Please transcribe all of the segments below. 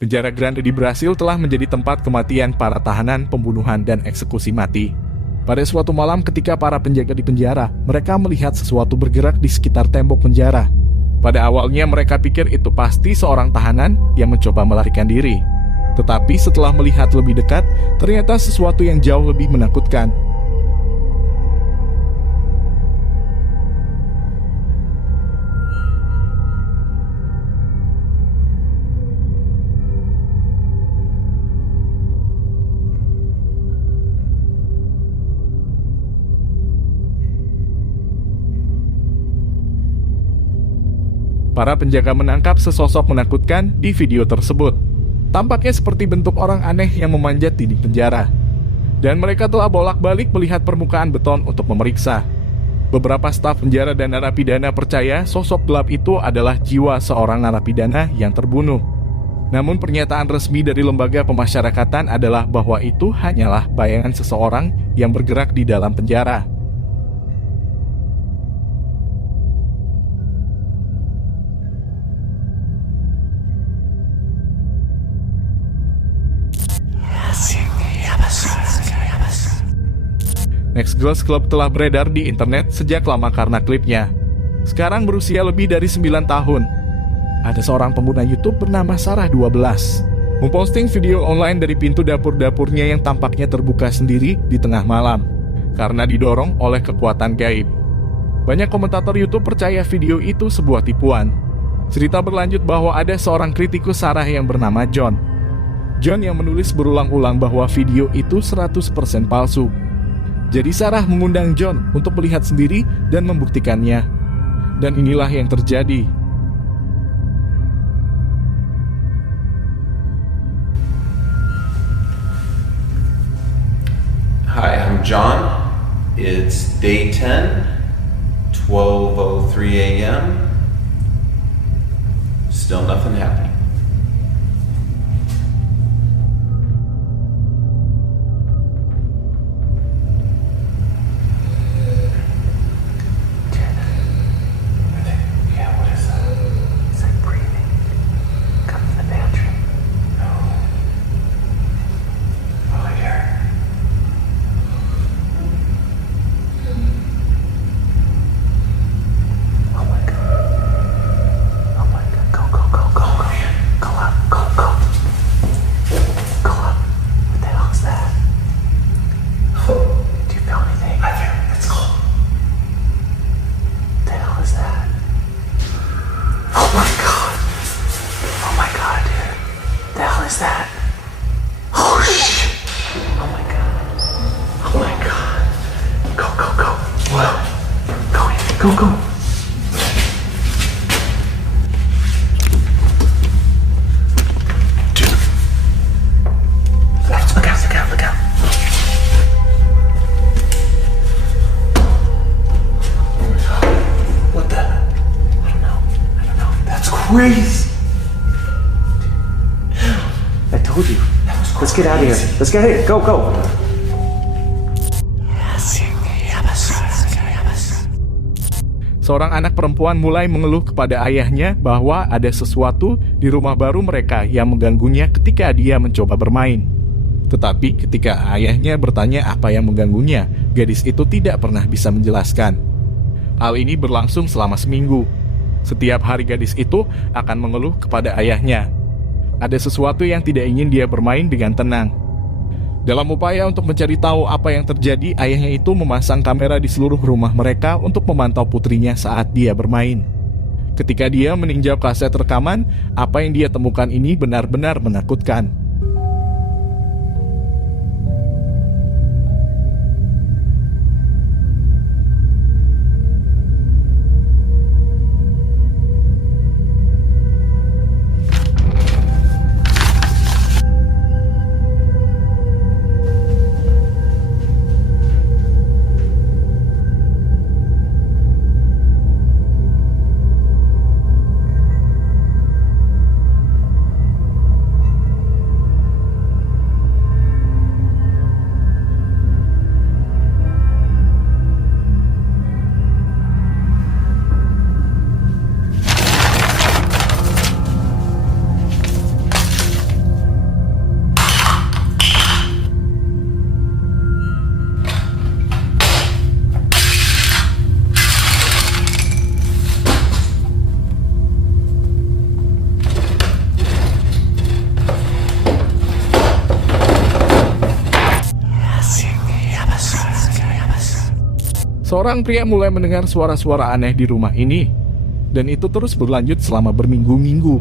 Penjara Grande di Brasil telah menjadi tempat kematian para tahanan, pembunuhan, dan eksekusi mati. Pada suatu malam ketika para penjaga di penjara, mereka melihat sesuatu bergerak di sekitar tembok penjara. Pada awalnya mereka pikir itu pasti seorang tahanan yang mencoba melarikan diri. Tetapi setelah melihat lebih dekat, ternyata sesuatu yang jauh lebih menakutkan. Para penjaga menangkap sesosok menakutkan di video tersebut. Tampaknya seperti bentuk orang aneh yang memanjat dinding penjara. Dan mereka telah bolak-balik melihat permukaan beton untuk memeriksa. Beberapa staf penjara dan narapidana percaya sosok gelap itu adalah jiwa seorang narapidana yang terbunuh. Namun pernyataan resmi dari lembaga pemasyarakatan adalah bahwa itu hanyalah bayangan seseorang yang bergerak di dalam penjara. Next Girls Club telah beredar di internet sejak lama karena klipnya. Sekarang berusia lebih dari 9 tahun. Ada seorang pengguna YouTube bernama Sarah 12 memposting video online dari pintu dapur-dapurnya yang tampaknya terbuka sendiri di tengah malam karena didorong oleh kekuatan gaib. Banyak komentator YouTube percaya video itu sebuah tipuan. Cerita berlanjut bahwa ada seorang kritikus Sarah yang bernama John. John yang menulis berulang-ulang bahwa video itu 100% palsu. Jadi Sarah mengundang John untuk melihat sendiri dan membuktikannya. Dan inilah yang terjadi. Hi, I'm John. It's day 10, 12:03 a.m. Still nothing happening. Go. Dude. Look out. Oh my god. What the? I don't know. That's crazy. I told you. Let's get out of here. Let's get it. Go. Seorang anak perempuan mulai mengeluh kepada ayahnya bahwa ada sesuatu di rumah baru mereka yang mengganggunya ketika dia mencoba bermain. Tetapi ketika ayahnya bertanya apa yang mengganggunya, gadis itu tidak pernah bisa menjelaskan. Hal ini berlangsung selama seminggu. Setiap hari gadis itu akan mengeluh kepada ayahnya. Ada sesuatu yang tidak ingin dia bermain dengan tenang. Dalam upaya untuk mencari tahu apa yang terjadi, ayahnya itu memasang kamera di seluruh rumah mereka untuk memantau putrinya saat dia bermain. Ketika dia meninjau kaset rekaman, apa yang dia temukan ini benar-benar menakutkan. Seorang pria mulai mendengar suara-suara aneh di rumah ini, dan itu terus berlanjut selama berminggu-minggu.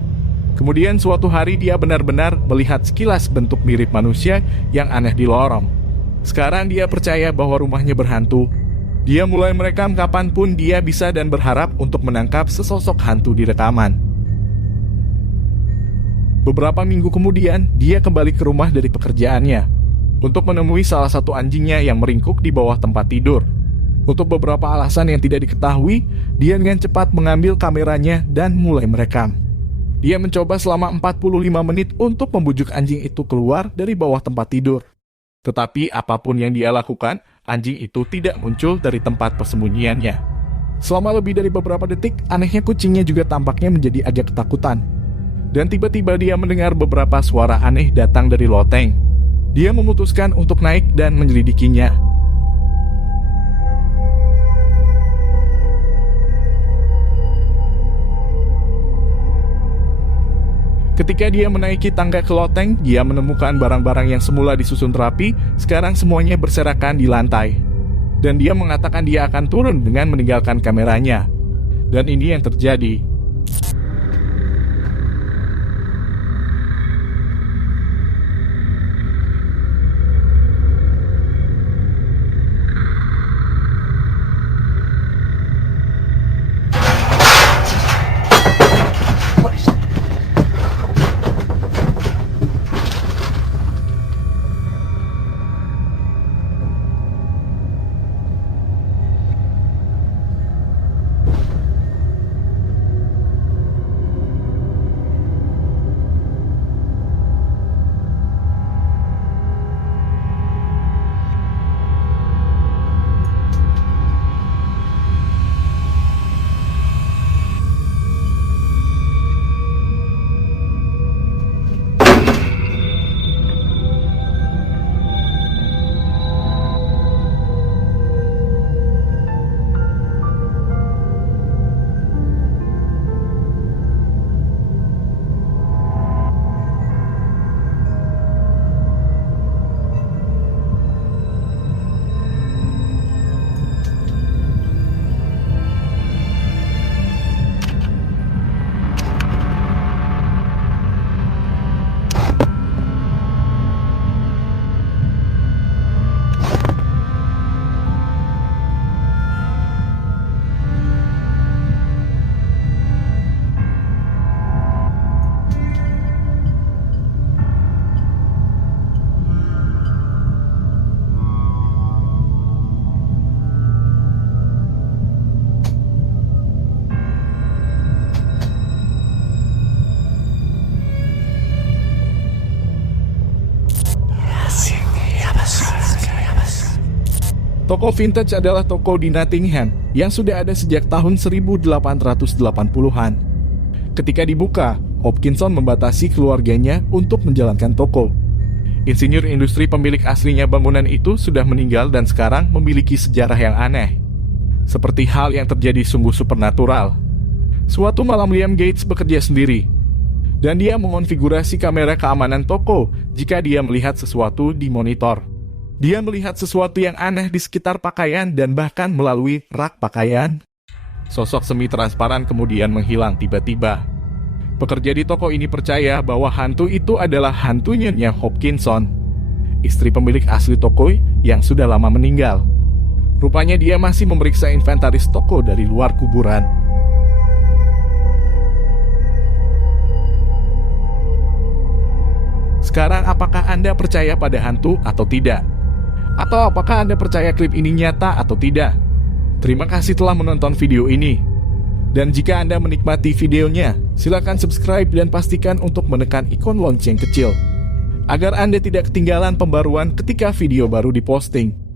Kemudian suatu hari dia benar-benar melihat sekilas bentuk mirip manusia yang aneh di lorong. Sekarang dia percaya bahwa rumahnya berhantu. Dia mulai merekam kapanpun dia bisa dan berharap untuk menangkap sesosok hantu di rekaman. Beberapa minggu kemudian, dia kembali ke rumah dari pekerjaannya untuk menemui salah satu anjingnya yang meringkuk di bawah tempat tidur. Untuk beberapa alasan yang tidak diketahui, dia dengan cepat mengambil kameranya dan mulai merekam. Dia mencoba selama 45 menit untuk membujuk anjing itu keluar dari bawah tempat tidur. Tetapi apapun yang dia lakukan, anjing itu tidak muncul dari tempat persembunyiannya. Selama lebih dari beberapa detik, anehnya kucingnya juga tampaknya menjadi agak ketakutan. Dan tiba-tiba dia mendengar beberapa suara aneh datang dari loteng. Dia memutuskan untuk naik dan menyelidikinya. Ketika dia menaiki tangga ke loteng, dia menemukan barang-barang yang semula disusun rapi, sekarang semuanya berserakan di lantai. Dan dia mengatakan dia akan turun dengan meninggalkan kameranya. Dan ini yang terjadi. Toko vintage adalah toko di Nottingham yang sudah ada sejak tahun 1880-an. Ketika dibuka, Hopkinson membatasi keluarganya untuk menjalankan toko. Insinyur industri pemilik aslinya bangunan itu sudah meninggal dan sekarang memiliki sejarah yang aneh. Seperti hal yang terjadi sungguh supernatural. Suatu malam Liam Gates bekerja sendiri, dan dia mengonfigurasi kamera keamanan toko jika dia melihat sesuatu di monitor. Dia melihat sesuatu yang aneh di sekitar pakaian dan bahkan melalui rak pakaian. Sosok semi transparan kemudian menghilang tiba-tiba. Pekerja di toko ini percaya bahwa hantu itu adalah hantunya Hopkinson, istri pemilik asli toko yang sudah lama meninggal. Rupanya dia masih memeriksa inventaris toko dari luar kuburan. Sekarang apakah Anda percaya pada hantu atau tidak? Atau apakah Anda percaya klip ini nyata atau tidak? Terima kasih telah menonton video ini. Dan jika Anda menikmati videonya, silakan subscribe dan pastikan untuk menekan ikon lonceng kecil agar Anda tidak ketinggalan pembaruan ketika video baru diposting.